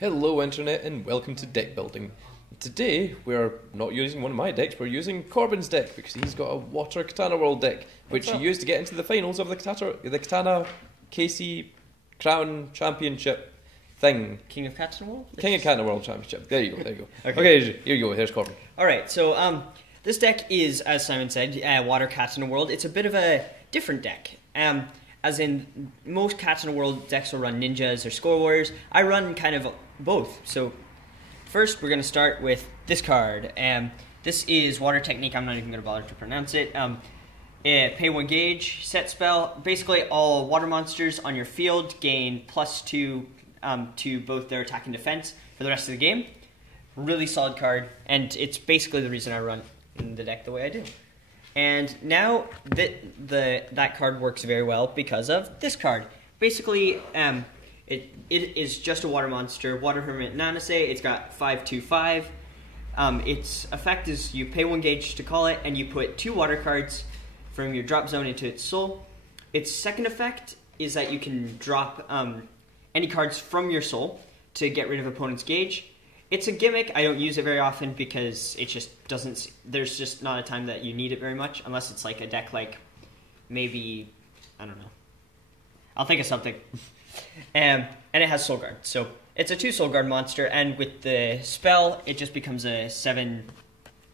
Hello Internet and welcome to deck building. Today we're not using one of my decks, we're using Corbin's deck because he's got a water Katana World deck which he used to get into the finals of the Katana KC Crown Championship thing. King of Katana World? King of Katana World Championship. There you go. Okay, here you go, here's Corbin. Alright, so this deck is, as Simon said, Water Katana World. It's a bit of a different deck. As in, most Katana World decks will run ninjas or score warriors. I run kind of both. So first we're going to start with this card. This is Water Technique. I'm not even going to bother to pronounce it. Pay 1 gauge, set spell. Basically all water monsters on your field gain +2 to both their attack and defense for the rest of the game. Really solid card, and it's basically the reason I run the deck the way I do. And now that card works very well because of this card. Basically, it is just a water monster, Water Hermit Nanase. It's got 5/2/5. Its effect is you pay 1 gauge to call it, and you put 2 water cards from your drop zone into its soul. Its second effect is that you can drop any cards from your soul to get rid of opponent's gauge. It's a gimmick. I don't use it very often because it just doesn't... There's just not a time that you need it very much, unless it's like a deck like maybe... I don't know. I'll think of something. And it has Soul Guard. So it's a 2 Soul Guard monster, and with the spell, it just becomes a 7/7.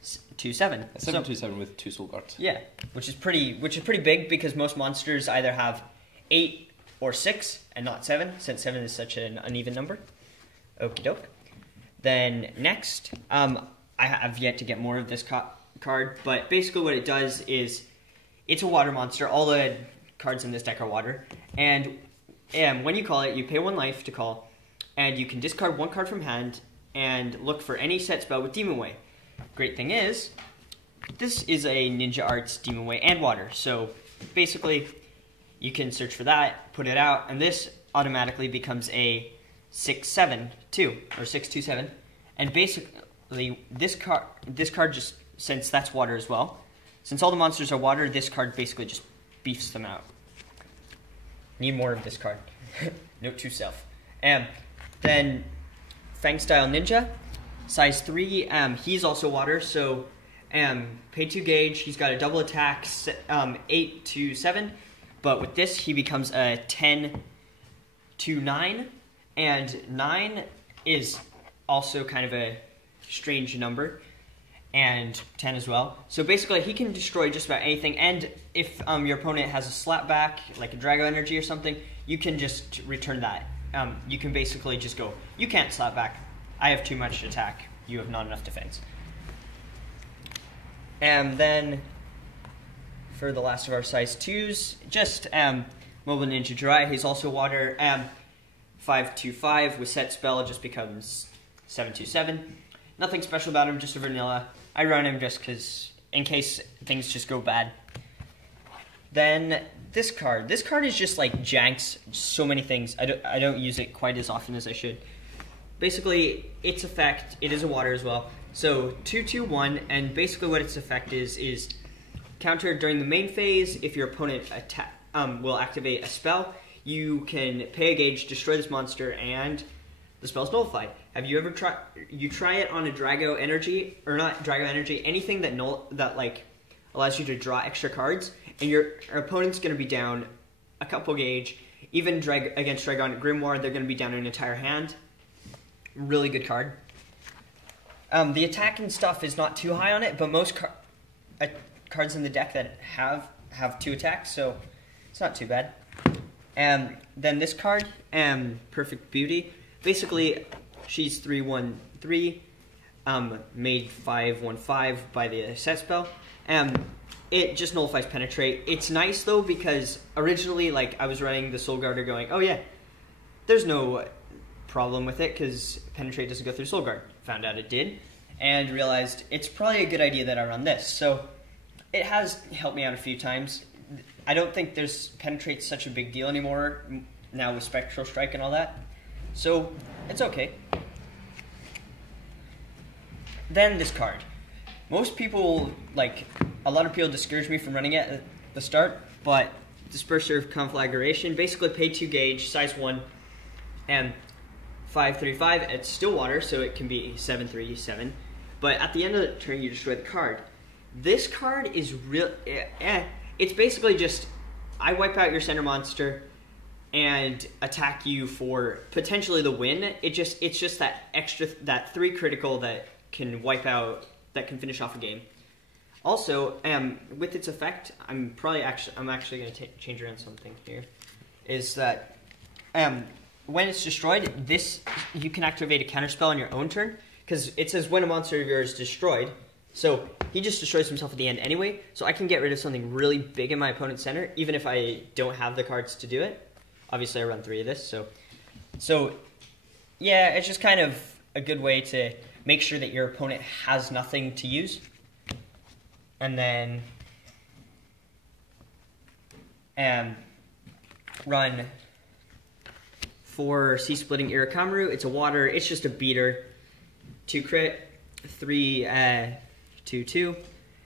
A 7/7 with 2 Soul Guards. Yeah, which is pretty big because most monsters either have 8 or 6 and not 7, since 7 is such an uneven number. Okie doke. Then next, I have yet to get more of this card, but basically what it does is it's a water monster. All the cards in this deck are water, and when you call it, you pay 1 life to call, and you can discard 1 card from hand and look for any set spell with Demon Way. Great thing is, this is a Ninja Arts Demon Way and water, so basically you can search for that, put it out, and this automatically becomes a 6/7/2 or 6/2/7, and basically this card just, since that's water as well, since all the monsters are water, this card basically just beefs them out. Need more of this card. Note to self. Then Fang Style Ninja, size 3. He's also water, so pay 2 gauge. He's got a double attack, 8/7, but with this he becomes a 10/9. And 9 is also kind of a strange number, and 10 as well. So basically, he can destroy just about anything, and if your opponent has a slap back, like a Drago Energy or something, you can just return that. You can basically just go, you can't slap back, I have too much attack, you have not enough defense. And then, for the last of our size 2s, just Mobile Ninja Jirai. He's also water. 5/2/5 with set spell, it just becomes 7/2/7. Nothing special about him, just a vanilla. I run him just because, in case things just go bad. Then this card. This card is just like janks so many things. I don't use it quite as often as I should. Basically, its effect, it is a water as well. So 2/2/1, and basically what its effect is counter during the main phase. If your opponent will activate a spell, you can pay a gauge, destroy this monster, and the spell's nullified. Have you ever tried? You try it on a Drago Energy, or not Drago Energy, anything that like allows you to draw extra cards, and your opponent's going to be down a couple gauge. Even against Dragon Grimoire, they're going to be down an entire hand. Really good card. The attack and stuff is not too high on it, but most cards in the deck that have 2 attacks, so it's not too bad. Then this card, Perfect Beauty. Basically, she's 3/1/3, made 5/1/5 by the set spell. It just nullifies Penetrate. It's nice though because originally, like, I was running the Soul Guarder going, oh yeah, there's no problem with it because Penetrate doesn't go through Soul Guard. Found out it did, and realized it's probably a good idea that I run this. So it has helped me out a few times. I don't think Penetrate's such a big deal anymore now with Spectral Strike and all that. So it's okay. Then this card. Most people, like, a lot of people discourage me from running it at the start, but Disperser of Conflagration, basically pay 2 gauge, size 1, and 5/3/5. It's still water, so it can be 7/3/7. But at the end of the turn, you destroy the card. This card is real. It's basically just I wipe out your center monster and attack you for potentially the win. It's just that extra 3 critical that can wipe out, that can finish off a game. Also, with its effect, I'm actually going to change around something here. Is that when it's destroyed, you can activate a counterspell on your own turn, because it says when a monster of yours is destroyed. So he just destroys himself at the end anyway. So I can get rid of something really big in my opponent's center, even if I don't have the cards to do it. Obviously, I run 3 of this, so yeah, it's just kind of a good way to make sure that your opponent has nothing to use. And then run for Sea Splitting Irukamaru. It's a water. It's just a beater. 2 crit, 3 2/2,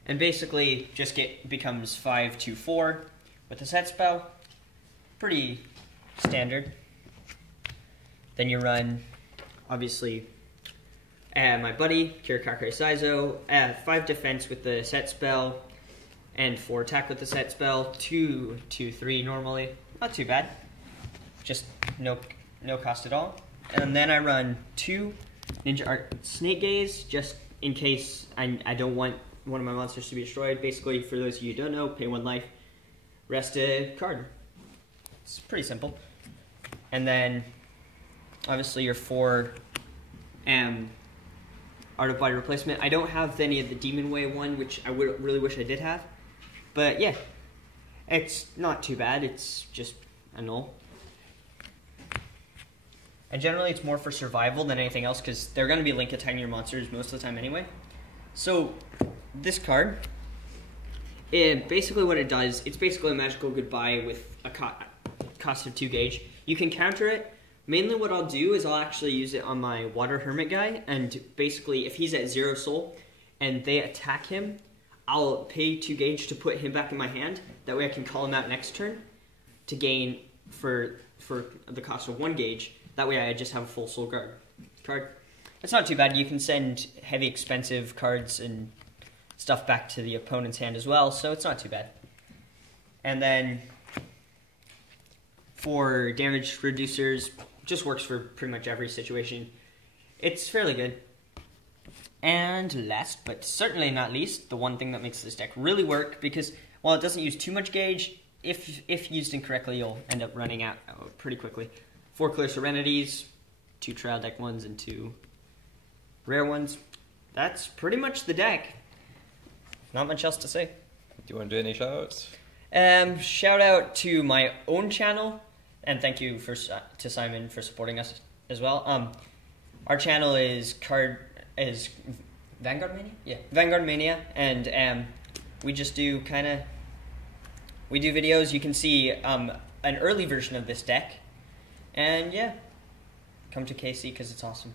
and basically just becomes 5/2/4 with a set spell. Pretty standard. Then you run, obviously, my buddy, Kirakakure Saizo, 5 defense with the set spell, and 4 attack with the set spell, 2/3 normally. Not too bad. Just no cost at all. And then I run 2 Ninja Art Snake Gaze, just in case I don't want one of my monsters to be destroyed. Basically, for those of you who don't know, pay 1 life, rest a card. It's pretty simple. And then, obviously, your 4 Art of Body Replacement. I don't have any of the Demon Way one, which I would really wish I did have. But yeah, it's not too bad. It's just a null. And generally, it's more for survival than anything else, because they're going to be link attacking your monsters most of the time anyway. So, this card, basically what it does, it's basically a magical goodbye with a cost of 2 gauge. You can counter it. Mainly what I'll do is I'll actually use it on my Water Hermit guy, and basically if he's at 0 soul and they attack him, I'll pay 2 gauge to put him back in my hand. That way I can call him out next turn to gain for the cost of 1 gauge. That way I just have a full soul card. It's not too bad. You can send heavy expensive cards and stuff back to the opponent's hand as well, so it's not too bad. And then for damage reducers, just works for pretty much every situation. It's fairly good. And last but certainly not least, the one thing that makes this deck really work, because while it doesn't use too much gauge, if used incorrectly, you'll end up running out pretty quickly. 4 Clear Serenities, 2 Trial Deck ones, and 2 rare ones. That's pretty much the deck. Not much else to say. Do you want to do any shoutouts? Shout out to my own channel, and thank you to Simon for supporting us as well. Our channel is Vanguard Mania? Yeah, Vanguard Mania, and we just do we do videos. You can see an early version of this deck, and yeah, come to KC because it's awesome.